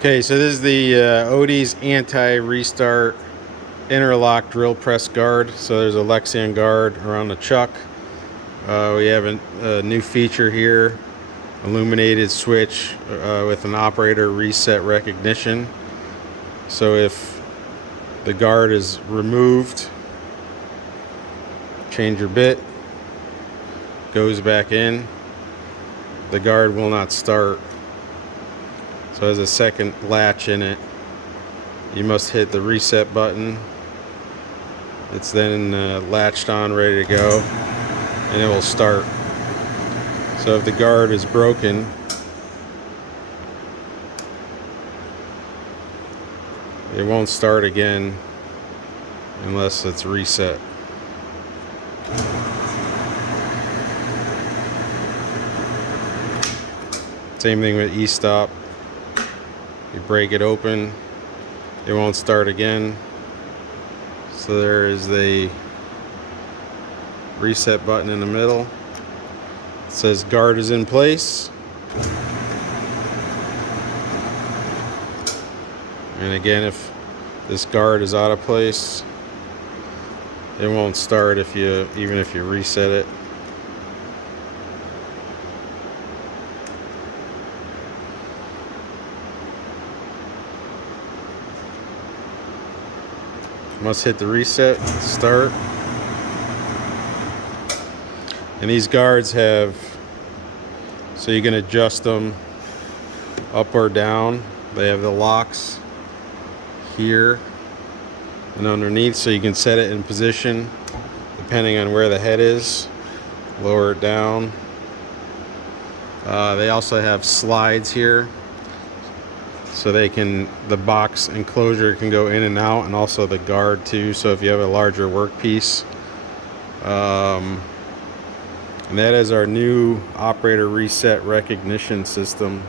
Okay, so this is the Odiz anti-restart interlock drill press guard. So there's a Lexian guard around the chuck. We have a new feature here, illuminated switch with an operator reset recognition. So if the guard is removed, change your bit, goes back in, the guard will not start. So it has a second latch in it. You must hit the reset button. It's then latched on, ready to go, and it will start. So if the guard is broken, it won't start again unless it's reset. Same thing with e-stop. You break it open, it won't start again. So there is the reset button in the middle. It says guard is in place. And again, if this guard is out of place, it won't start even if you reset it. Must hit the reset, start. And these guards have, so you can adjust them up or down. They have the locks here and underneath, so you can set it in position depending on where the head is. Lower it down. They also have slides here, so the box enclosure can go in and out, and also the guard too, so if you have a larger workpiece. And that is our new operator reset recognition system.